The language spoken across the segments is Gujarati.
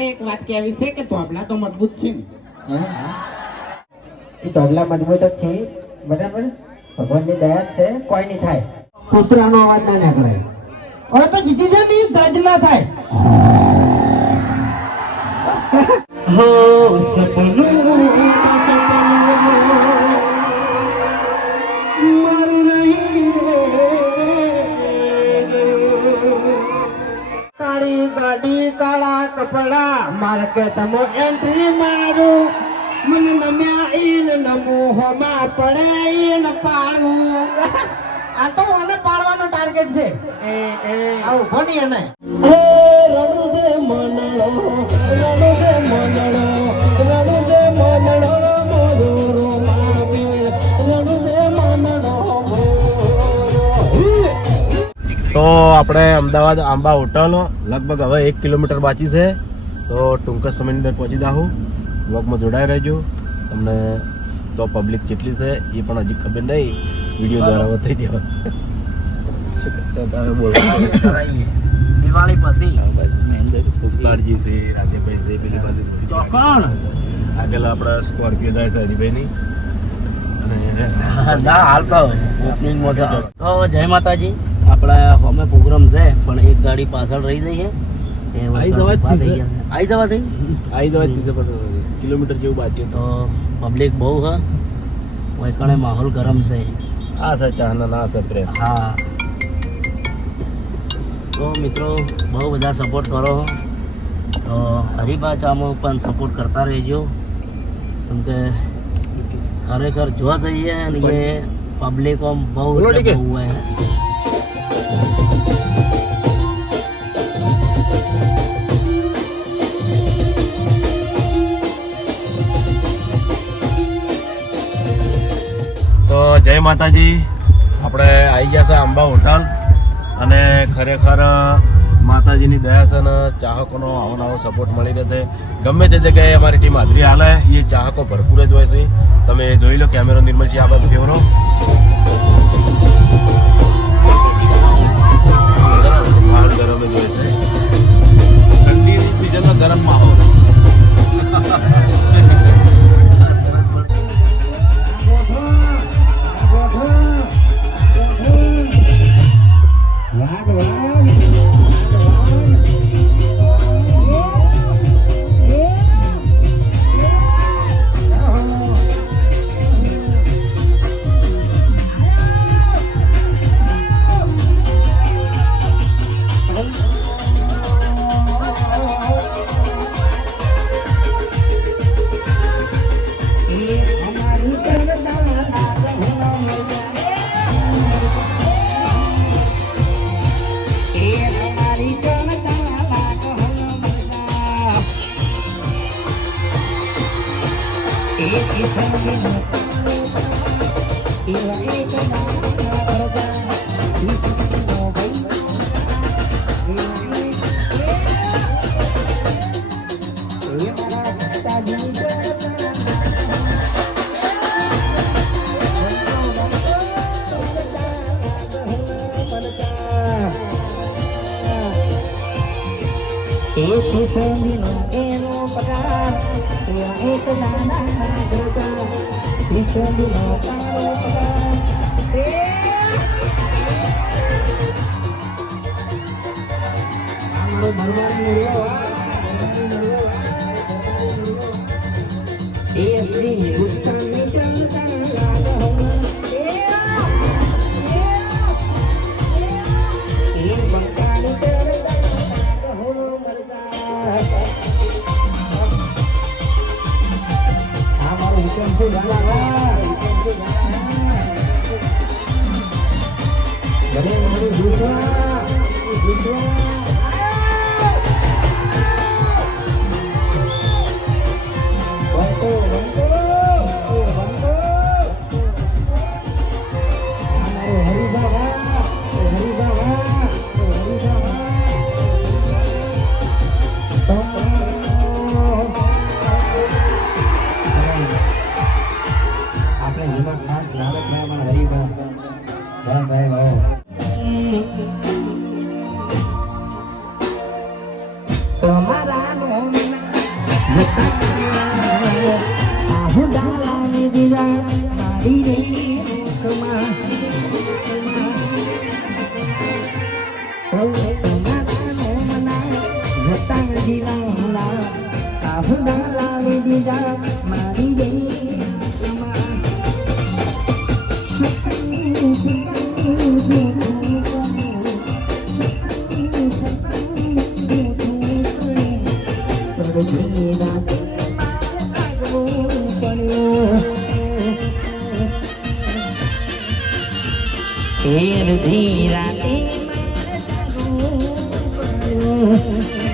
મારે એક વાત કહેવી છે કે તોબલા તો મજબૂત છે ને. એ તોબલા મજબૂત જ છે બરાબર. ભગવાનની દયા છે, કોઈ નહીં થાય. કૂતરાનો અવાજ ના નીકળે. હવે તો જીતી જાય ને ગજ ના થાય. હો સપનું મારું નહીં કાળી ગાડી કાળા કપડા માર્કેટમાં એન્ટ્રી મારું મને નમ્યા ઈન નમો હોમાં પડે ઈન પાડું. આ તો મને પાડવાનો ટાર્ગેટ છે. આવું કોની એને હે રણુ જે મનડો રણુ જે મનડો રણુ જે મનડો મોરો રોમાવે રણુ જે મનડો. તો આપણે અમદાવાદ આંબા હોટલ લગભગ હવે 1 કિલોમીટર બાકી છે. તો ટૂંક જ સમયની અંદર પહોંચી જાઉં. વ્લોગમાં જોડાઈ રહેજો. તમને તો પબ્લિક કેટલી છે એ પણ હજી ખબર નહીં, વિડીયો દ્વારા બતાવી દેવા. દિવાળી પછી ઉપકારજી છે, રાધેભાઈ છે, પેલી બાજુ આગળ આપણે સ્કોર્પિયો જાય છે હરિભાઈની. ના હાલ તો ઓપનિંગમાં છે. તો જય માતાજી. આપણા હોમે પ્રોગ્રામ છે પણ એક ગાડી પાછળ રહી જઈએ. આવી જવાથી છે. આવી જવાથી આવી જવાથી છે પણ કિલોમીટર જેવું બાકી તો પબ્લિક બહુ છે. વૈકણે માહોલ ગરમ છે. આ છે ચાહના ના છે પ્રેમ. હા તો મિત્રો બહુ બધા સપોર્ટ કરો. તો હરિભા ચામાં પણ સપોર્ટ કરતા રહેજો. કેમ કે ખરેખર જોવા જઈએ ને એ પબ્લિક બહુ એટલે બહુ હોય. તો જય માતાજી. આપણે આવી ગયા છે આંબા હોટલ અને ખરેખર માતાજીની દયા છે ને ચાહકોનો આવો નવો સપોર્ટ મળી રહે છે. ગમે તે જગ્યાએ અમારી ટીમ હાજરી હાલે એ ચાહકો ભરપૂર જ હોય છે. તમે જોઈ લો કેમેરો નિર્મલજી આ બાજુ કેવરો માહોલ ગરમ જ હોય છે. ઠંડીની સિઝનમાં ગરમ માહોલ. આહુ ડાલાની દીવા મારી રે મુખમાં આહુ ડાલાની દીવા મારી રે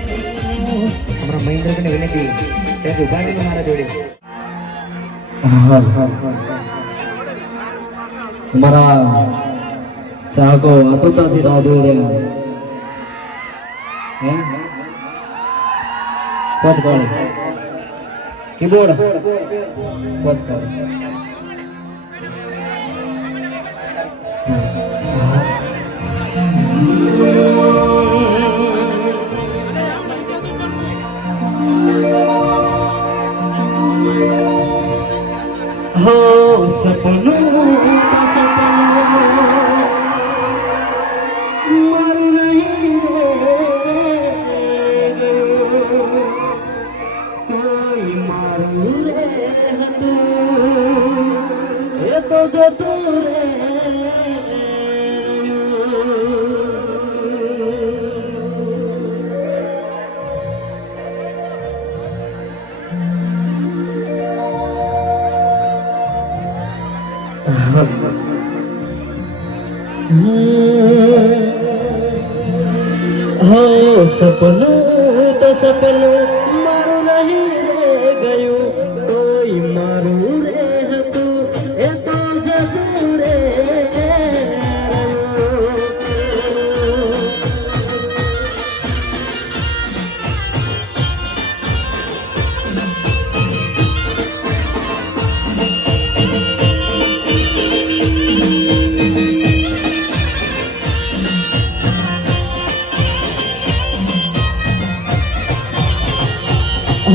हमारा महेंद्र ने विनती से दुकान में हमारा जोड़े हमारा चाहको आतुरताથી રાહ જોઈ રહ્યા હે પોચ કોણ કીબોર્ડ પોચ કોણ हो सपनों का सपना मर नहीं रे कोई मारू रे तू ये तो जो तू रे हो सपनों तो सपनों मारू नहीं रे गयो कोई मारू रे तू ए तो जब रे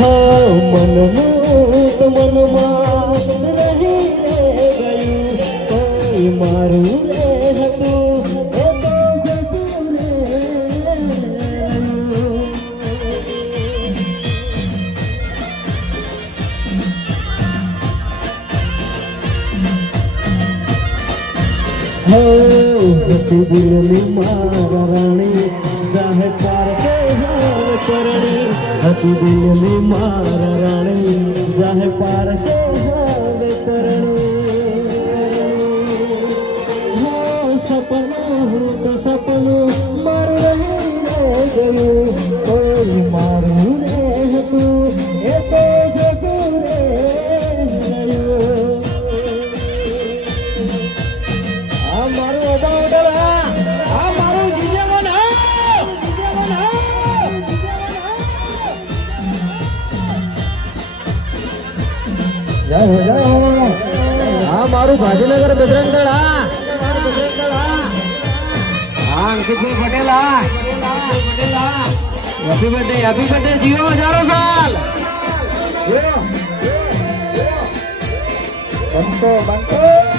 हो मन मार रही रे गयू कोई मारू रे तू ए तो जतू रे हो तू दिल में मारा रानी जाहे पार के हाल करनी हती दिल में मारा रानी जाहे पार के हाल करनी हो सपनों तो सपनों मर रही रे गयू कोई मारू रे तू ए तो जतू रे आ मारू अबा उडला आ मारू जीजे बना जय हो हाँ मारू गांधीनगर बजरंग दल हाँ अंकित भाई पटेल हैप्पी बर्थडे जियो हजारों साल बनतो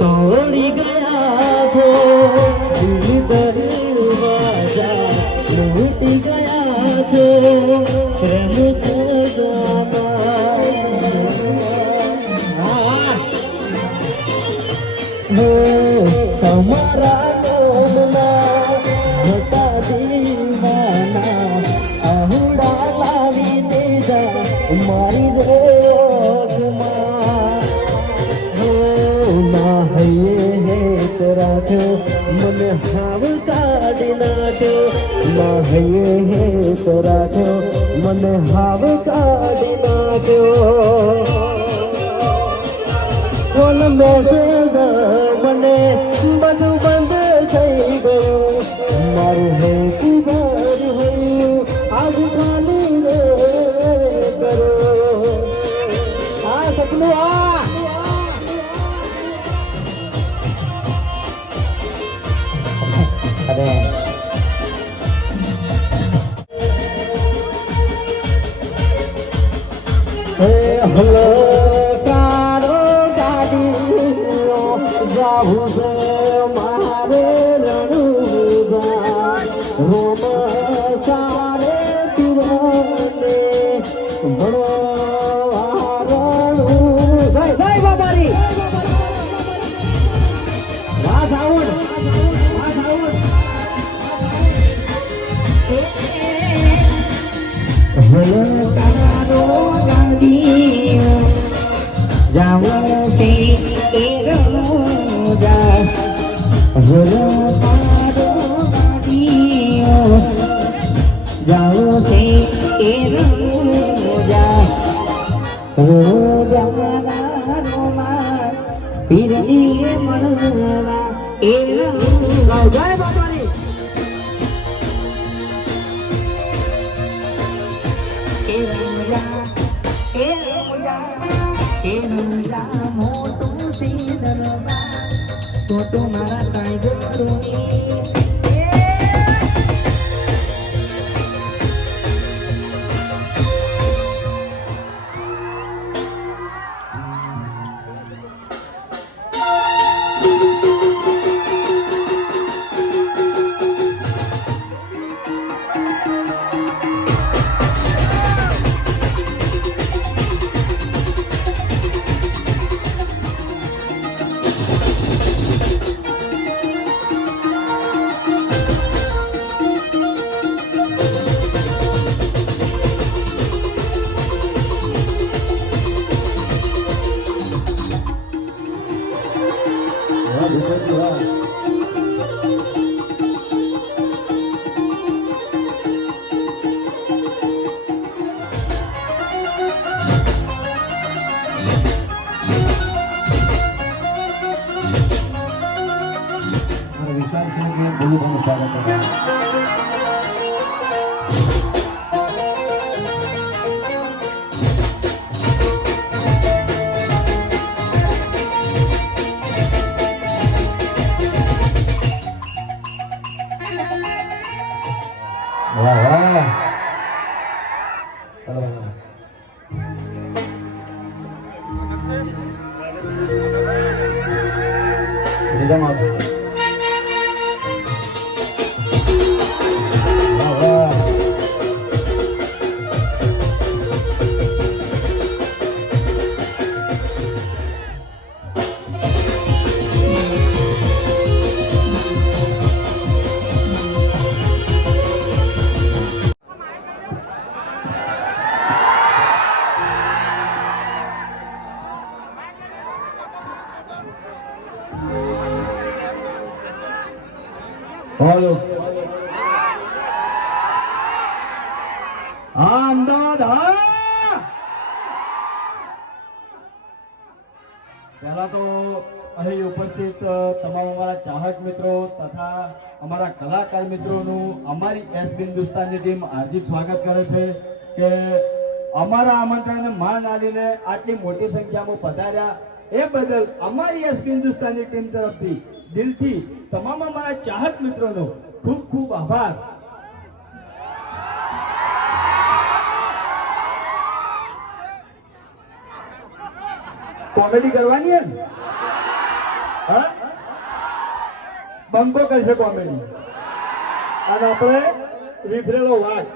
तोड़ी गया छो दिल दरवाजा लूट गया छो प्रेम को जाना हो तुम्हारा नामना होता दीवाना आहुड़ा लावी तेजा मारी रे राठो मन हाव काढ़ी नाठो माहिए है तो राठो मन हाव काढ़ी नाठो कोन मैसेज मने बधु बंद थई गयो मारू है कुबार हयो आज खाली रे करो એકલું હા અરે હલો કારો ગાડીઓ જાવું છે મારે રણુજા રોમ સારે તીરને ભણવારણું ભાઈ ભાઈ બાબારી વાસ આવડ હલો કારો ગાડીઓ જાવું છે એ રણુજા હલો કારો ગાડીઓ જાવું છે એ રણુજા રોજાના રોમા પીરની મળવા એ રણુજા જય બાબારી તો મારા કાયદો વિશાલ સિંહ બોલું સ્વાગત કરું વાહ વાહ બોલો અમદાવાદ પહેલા તો અહીં ઉપસ્થિત તમામ અમારા ચાહક મિત્રો તથા અમારા કલાકાર મિત્રોનું અમારી એસ હિન્દુસ્તાનની ટીમ હાર્દિક સ્વાગત કરે છે કે અમારા આમંત્રણને માન આલીને આટલી મોટી સંખ્યામાં પધાર્યા એ બદલ અમારી એસ હિન્દુસ્તાનની ટીમ તરફથી દિલથી તમામ અમારા ચાહક મિત્રોનો ખૂબ ખૂબ આભાર. કોમેડી કરવાની હે હા બંકો કરશે કોમેડી અને આપણે વિફરેલો વાત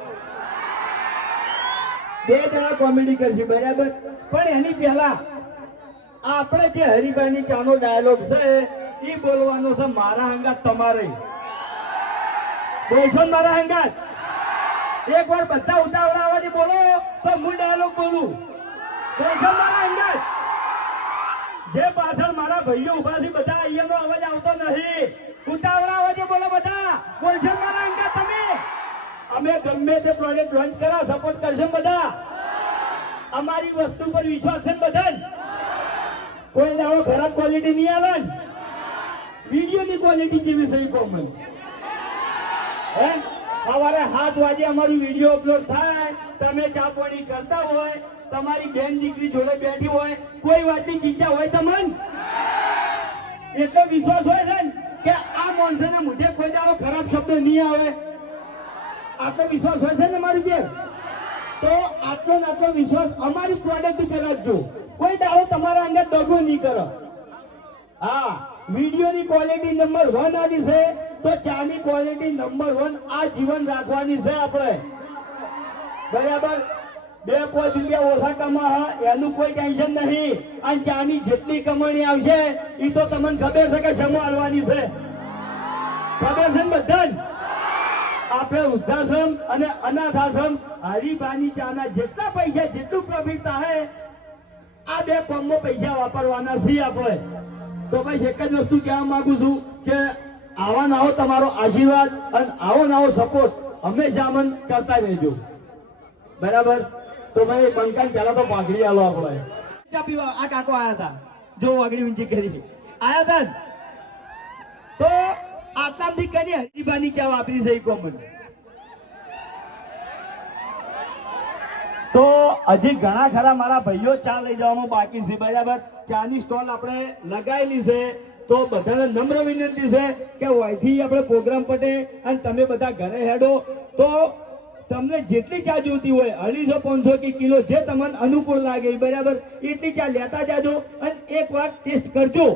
બે જણા કોમેડી કરશે બરાબર પણ એની પહેલા આપણે જે હરિભાઈની ચાનો ડાયલોગ છે એ બોલવાનો છે મારા હંગાત તમારે બોલશો મારા હંગાત એક વાર બધા ઉતાવળાવાથી બોલો તો હું ડાયલોગ બોલું બોલશો મારા હંગાત જે પાછળ મારા ભાઈઓ ઉભા છે બધા અહીંયાનો અવાજ આવતો નથી ઉતાવળા અવાજે બોલો બધા બોલશો મારા હંગાત તમે અમે ગમે તે પ્રોજેક્ટ લોન્ચ કરા સપોર્ટ કરશે બધા અમારી વસ્તુ પર વિશ્વાસ છે બધા કોઈ દાવો ખરાબ ક્વોલિટી નહીં આવે વિડીયોની ક્વોલિટી કેવી છે કોમન હે સવારે 7 વાગે અમારી વિડીયો અપલોડ થાય તમે ચા પાણી કરતા હોય, તમારી બેન દીકરી જોડે બેઠી હોય, કોઈ વાતની ચિંતા હોય તમને એટલો વિશ્વાસ હોય છે ને કે આ માણસોના મોઢે કોઈ દાડો ખરાબ શબ્દ નહીં આવે, આટલો વિશ્વાસ હોય છે ને મારી બેન? તો આટલો ને આટલો વિશ્વાસ અમારી પ્રોડક્ટ પર રાખજો, કોઈ દાડો તમારા અંદર દગો નહીં કરો. હા, વિડીયોની ક્વોલિટી નંબર 1 આવી છે તો ચાની ક્વોલિટી નંબર 1 આ જીવન રાખવાની છે આપણે, બરાબર? 2-5 રૂપિયા ઓછા કમા એનું કોઈ ટેન્શન નહીં, અને ચાની જેટલી કમાણી આવશે એ તો તમને ખબર છે કે સમો હાલવાની છે, ખબર છે ને બધાને? આપણે વૃદ્ધાશ્રમ અને અનાથ આશ્રમ હરિભાની ચાના જેટલા પૈસા જેટલું પ્રોફિટ થાય આ 2 કોમમાં પૈસા વાપરવાના છીએ આપણે. તો ભાઈ એક જ વસ્તુ કહેવા માંગુ છું કે આવા નાવો તમારો આશીર્વાદ અને આવો નાવો સપોર્ટ હંમેશા અમન કરતા રહેજો, બરાબર? તો ભાઈ બંકાન પહેલા તો પાઘડી આલો આપણે ચા પીવા. આ કાકો આયા હતા, જો વાગડી ઊંચી કરી આયા હતા ને? તો આટલાથી કરી હરીબાની ચા વાપરી છે કોમન. તો હજી ઘણા ખરા મારા ભાઈઓ ચા લઈ જવામાં બાકી છે, બરાબર? ચાની સ્ટોલ આપણે લગાવેલી છે, તો બધાને નમ્ર વિનંતી છે કે અહીંથી આપણે પ્રોગ્રામ પટે અને તમે બધા ઘરે હેડો તો તમને જેટલી ચા જોતી હોય 250-500 કે કિલો જે તમને અનુકૂળ લાગે, બરાબર? એટલી ચા લેતા જાજો અને એક વાર ટેસ્ટ કરજો,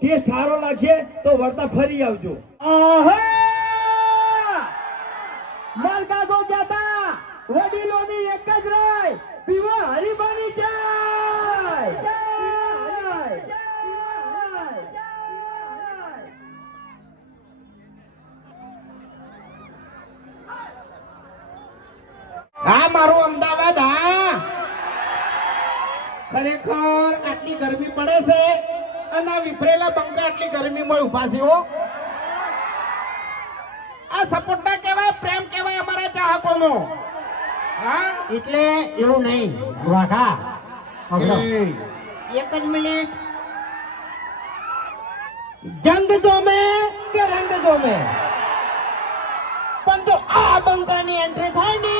ટેસ્ટ સારો લાગશે તો વળતા ફરી આવજો. માર કાકો કહેતા વડીલોની એક જ રાય, પીવો હરીબાની ચાય. હા, મારું અમદાવાદ. હા, ખરેખર આટલી ગરમી પડે છે અને આ વિફરેલા બંકા આટલી ગરમીમાં ઉભા છે. હો, આ સપોર્ટ ના કહેવાય, પ્રેમ કહેવાય અમારા ચાહકોનો. હા, એટલે એવું નહીં વાઘા. એક જ મિનિટ, જંગ જોમે કે રંગ જોમે, પણ જો આ બંકાની એન્ટ્રી થાય ને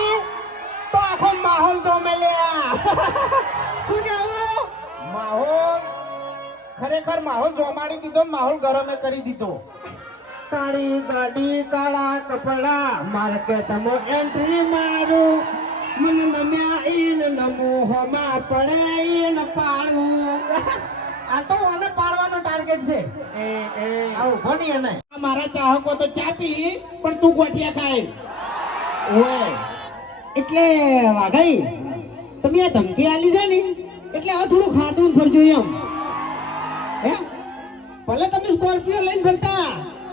તો આખો માહોલ જોમે લ્યા. શું કહેવું? માહોલ ખરેખર માહોલ જોમાડી દીધો, માહોલ ગરમે કરી દીધો. કાળી ગાડી કાળા કપડા માર્કેટમાં એન્ટ્રી મારું, મને નમ્યા ઈન નમોહમાં પડે ઈન પાડું. આ તો મને પાડવાનો ટાર્ગેટ છે. આવું ભણી એને મારા ચાહકો તો ચા પી પણ તું ગોઠિયા ખાય. ઓય એટલે વાઘાઈ તમે આ ધમકી આલી છે ને એટલે હવે થોડું ખાતું ફરજો એમ. હે, ભલે તમે સ્કોર્પિયો લઈને ફરતા,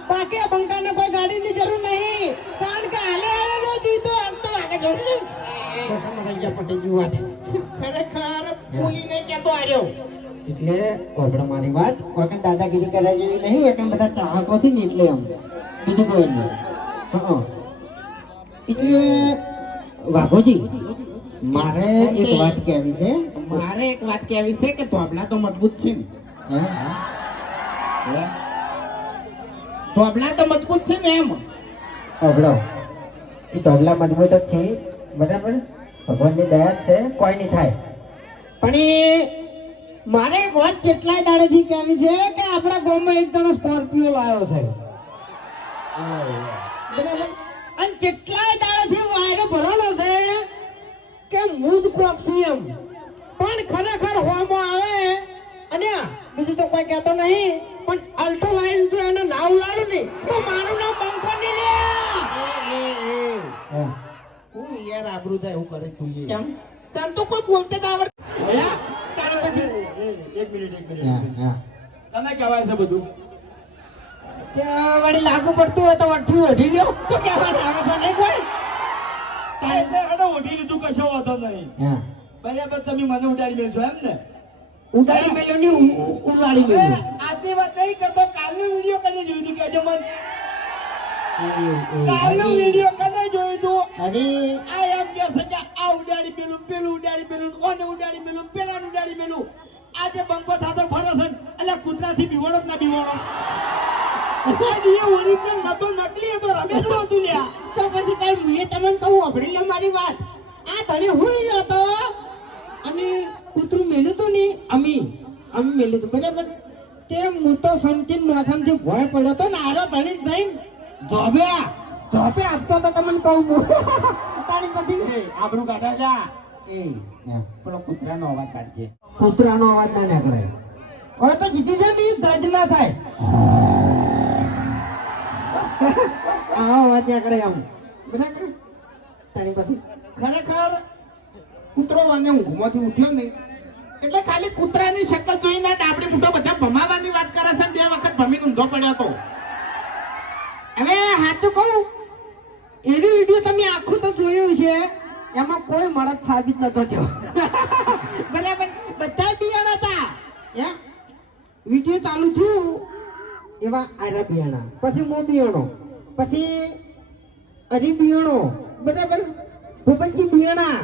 બાકી આ બંકાને કોઈ ગાડીની જરૂર નહીં, કારણ કે હાલે હાલે નો જીતો આમ તો વાગે જરૂર નહીં. ખરેખર બોલીને કેતો આવ્યો એટલે કોપડા મારી વાત વખત દાદાગીરી કરે જેવી નહીં, વખત બધા ચાહકો છે ને એટલે એમ બીજું કોઈ નહીં. એટલે વાઘોજી મારે એક વાત કહેવી છે, કે તોબલા તો મજબૂત છે ને. તોબલા તો મજબૂત છે ને એમ. તોબલો એ તોબલા મજબૂત જ છે, બરાબર? ભગવાનની દયા છે, કોઈ નહીં થાય. પણ મારે એક વાત કેટલાય દાડેથી કહેવી છે કે આપણા ગામમાં એક જણો સ્કોર્પિયો લાવ્યો છે, બરાબર? અને કેટલાય દાડેથી વાયરો ભરેલો છે કે હું જ કોક છું એમ, પણ ખરેખર હોમો આવે અને બીજું તો કોઈ કહેતો નહીં, પણ અલ્ટો લાઈન જો એને નામ લાડું નહીં તો મારું નામ બંકો નહીં લે. હું યાર આબરૂ થાય એવું કરે તું. કેમ તને તો કોઈ બોલતે જ આવડે? એક મિનિટ તમે કહેવાય છે બધું વળી લાગુ પડતું હોય તો વળથી ઓઢી લ્યો તો કહેવાનું આવે છે નહીં કોઈ. ઓઢી લીધું કશો વાંધો નહીં, બરાબર? તમે મને ઉડાડી મેળશો એમ ને? ઉડાડી મેલ્યો ની ઉડાડી મેલ્યો. આજની વાત નહીં કરતો, કાલનો વિડીયો કદી જોયું હતું કેજો મને. કાલનો વિડીયો કદી જોયું હતું? અરે આ એમ કહે છે કે આ ઉડાડી મેલું, પેલું ઉડાડી મેલું, ઓને ઉડાડી મેલું, પેલા ઉડાડી મેલું. આજે બંકો થાતો ફરે છે એટલે કૂતરાથી બીવડો ના બીવડો. ઓરિજિનલ નતો, નકલી હતો, રમેશનો હતું લ્યા. તો પછી કઈ મેં તમને કહું અભરી લે મારી વાત. આ તને હુઈ રહ્યો તો અને કૂતરું મેલ્યું હતું ને અમે મેલ્યું હતું બરાબર તે હું તો સમજીને મોસામથી ભય પડ્યો તો ને આરો ધણી જઈને જોબે આપતો તો તમને કહું તારી પછી આપણું કાઢા જા એ પેલો કૂતરાનો અવાજ કાઢજે. કૂતરાનો અવાજ ના નીકળે હવે તો જીતી છે ને ગર્જ ના થાય આવો અવાજ નીકળે આમ બરાબર તારી પછી ખરેખર કૂતરો અને ઊંઘમાંથી ઉઠ્યો નહીં એટલે ખાલી કૂતરાની શક્લ જોઈને ડાબડી મૂઠો બધા ભમાવાની વાત કરે છે ને 2 વખત ભમીને ઊંધો પડ્યો હતો. હવે સાચું કહું એનો વિડીયો તમે આખું તો જોયું છે એમાં કોઈ મળત સાબિત નતો થયો બરાબર બધા બિયાણા હતા હે વિડીયો ચાલુ થયું એવા આરા બિયાણા પછી મો બિયાણો પછી અરી બિયાણો બરાબર ભૂપતજી બિયાણા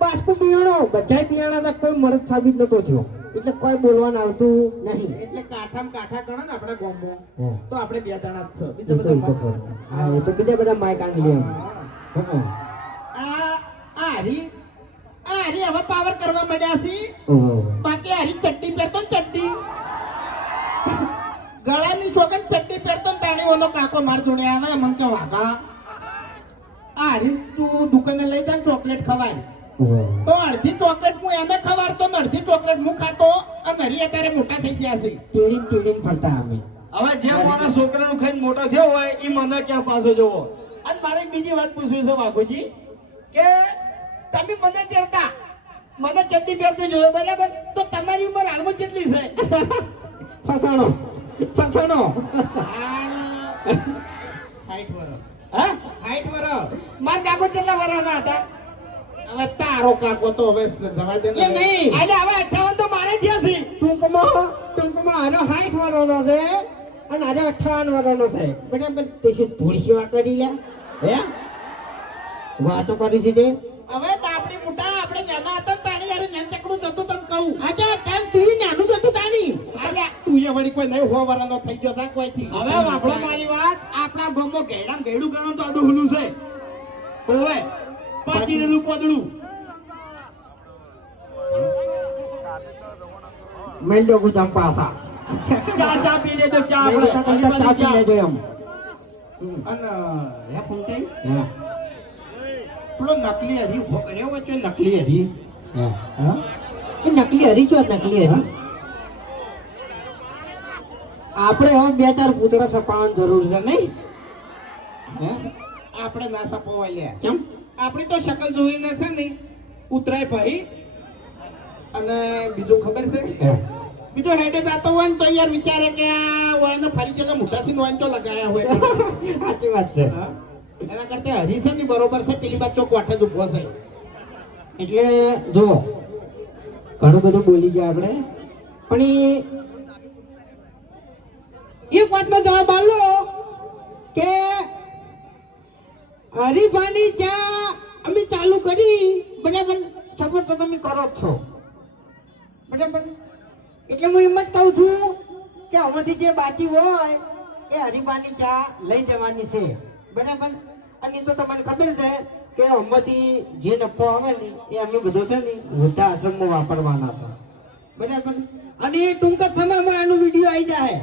બાસ્કુ બિયાણો બધા બિયાણા હતા કોઈ મળત સાબિત નતો થયો એટલે કોઈ બોલવાનું આવતું નહીં એટલે કાંઠામાં કાંઠા ગણો ને આપણે ગોમો તો આપણે 2 જણા જ છે એ બીજો તો બધો હા એ તો બીજા બધા માઇક આંગલી આ હરી હવે પાવર કરવા માંડ્યા છે. બાકી હરી ચડ્ડી પહેરતો ને ચડ્ડી ગળાની છોકન ચડ્ડી પહેરતો ને તાણીઓનો કાકો માર જોડે આવે મન કે વાઘા આ હરી તું દુકાને લઈ જા ચોકલેટ ખવાય તો અડધી ચોકલેટ હું એને ખવાડતો ને અડધી ચોકલેટ હું ખાતો અને હરી અત્યારે મોટા થઈ ગયા છે. તેડીને ફરતા અમે હવે જે મારા છોકરાનું ખાઈને મોટો થયો હોય એ મને ક્યાં પાછો જોવો. અને મારે એક બીજી વાત પૂછવી છે વાઘુજી કે તમે મને તેડતા મને ચડ્ડી પહેરતી જોયો બરાબર તો તમારી ઉંમર હાલમાં કેટલી છે? ફસાણો 60 વર્ષ. હા 60 વર્ષ. માર કાકો કેટલા વર્ષના હતા? હવે તારો કાકો તો હવે જવા દે એ નહીં. એટલે હવે 58 તો મારે થયા છે. ટૂંકમાં આનો 60 વર્ષનો છે અને આનો 58 વર્ષનો છે બરાબર તે શું ધૂળ સેવા કરી લ્યા હે વાતો કરી છે તે હવે ડાબડી મોટા આપણે નાના હતા ને તાણી યાર જ્ઞાન ચકડું જતું તને કહું. આજા ચાલ તું નાનું જતું તાણી અલ્યા તું એ વળી કોઈ નહીં 100 વર્ષનો થઈ ગયો તા કોઈથી. હવે વાપરો મારી વાત આપણા ગામમાં ઘેડામ ઘેડું ગણો તો આડું હુલું છે ઓવે પાચીરેલું કોદડું મેલ દો ગુજામ પાસા ચા પી લેજો ચા મેલ આપણે દો ચા પી લેજો એમ અને હે ફૂંકાઈ હા પેલો નકલી હરી ઉભો કર્યો વચ્ચે નકલી હરી હા એ નકલી હરી છો નકલી હરી આપણે હવે 2-4 પૂતળા સપાવવાની જરૂર છે નહીં હે આપણે ના સપોવા લ્યા કેમ આપણી તો શકલ જોઈને છે ને ઉતરાય ભાઈ અને બીજું ખબર છે બીજો હેડે જાતો હોય ને તો યાર વિચારે કે આ ઓયને ફરી ગયેલા મોટાથી નોઈન લગાયા હોય સાચી વાત છે હા? એના કરતા હરી છે ને બરોબર છે પેલી બાજુ કોઠે જ ઉભો છે એટલે જો ઘણું બધું બોલી ગયા આપણે પણ એક વાતનો જવાબ આલો કે હરીફાની ચા અમે ચાલુ કરી બરાબર સપોર્ટ તો તમે કરો જ છો બરાબર એટલે હું એમ જ કહું છું કે આમાંથી જે બાકી હોય એ હરીફાની ચા લઈ જવાની છે બરાબર અને તો તમને ખબર છે કે આમાંથી જે નફો આવે ને એ અમે બધો છે ને વૃદ્ધા આશ્રમમાં વાપરવાના છે બરાબર અને ટૂંક જ સમયમાં આનો વિડીયો આવી જાય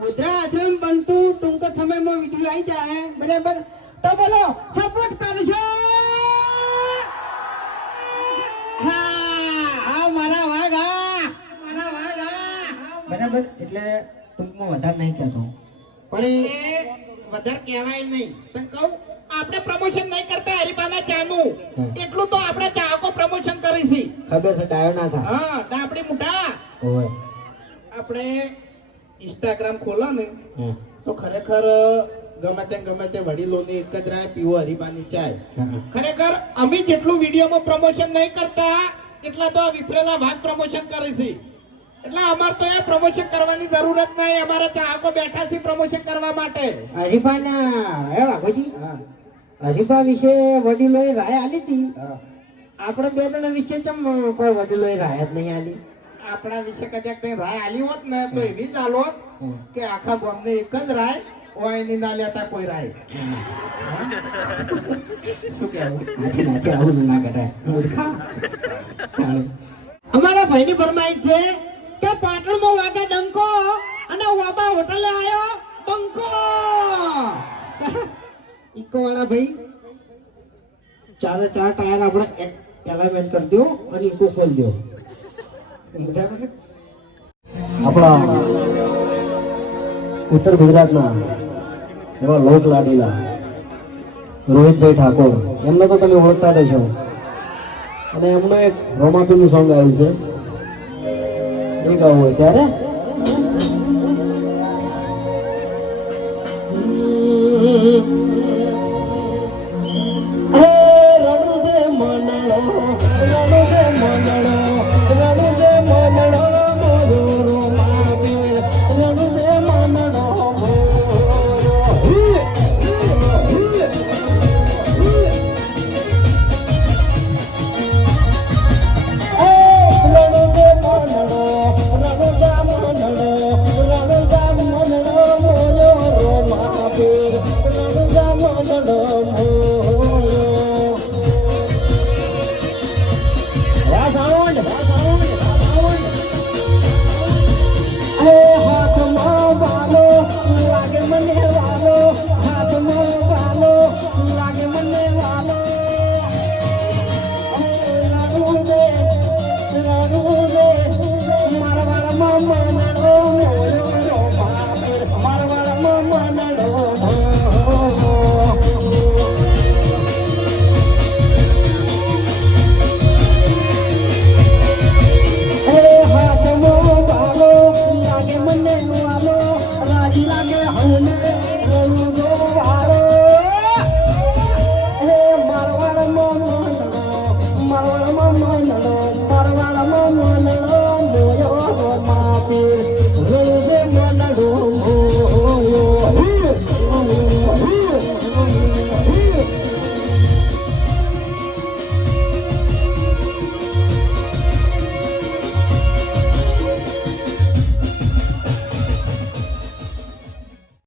વૃદ્ધા આશ્રમ બનતું ટૂંક જ સમયમાં વિડીયો આવી જાય બરાબર તો બોલો સપોર્ટ કરજો હા મારા વાઘા બરાબર એટલે ટૂંકમાં વધારે નહીં કહેતો પણ વધારે કહેવાય નહીં તને કહું આપણે પ્રમોશન નહીં કરતા હરીબાના ચાનું એટલું તો આપણે ચાહકો પ્રમોશન કરીશી ખબર છે ડાયો ના થાય હા ડાબડી મોટા ઓય આપણે ઇન્સ્ટાગ્રામ ખોલો ને તો ખરેખર ગમે તે વડીલોની એક જ રાય પીવો હરીબાની ચાય ખરેખર અમે જેટલું વિડીયોમાં પ્રમોશન નહીં કરતા એટલા તો આ વિફરેલા ભાગ પ્રમોશન કરીશી એટલે અમારે તો એ પ્રમોશન કરવાની જરૂર જ નહીં અમારા ચાહકો બેઠા છે પ્રમોશન કરવા માટે હરીફાના હે વાઘોજી હરીફા વિશે વડીલોએ રાય આલી હતી આપણે બે જણા વિશે ચમ કોઈ વડીલોએ રાય જ નહીં આલી આપણા વિશે કદાચ કઈ રાય આલી હોત ને તો એવી જ આલોત કે આખા ગામને એક જ રાય ઓયની ના લેતા કોઈ રાય શું કહેવું નાચે નાચે આવું ના કરાય મૂર્ખા ચાલો અમારા ભાઈની ફરમાઈશ છે કે પાટણમાં વાગે ડંકો અને વાબા હોટલે આવ્યો બંકો ઈકો વાળા ભાઈ ચારે ચાર ટાયર આપણે એલાઇનમેન્ટ કરી દો અને ઈકો ખોલ દો આપણા ઉત્તર ગુજરાતના એવા લોક લાડીલા રોહિતભાઈ ઠાકોર એમને તો તમે ઓળખતા રહેશો અને એમનું એક રોમાપીનું સોંગ આવ્યું છે એ ગાવું હોય ત્યારે મારા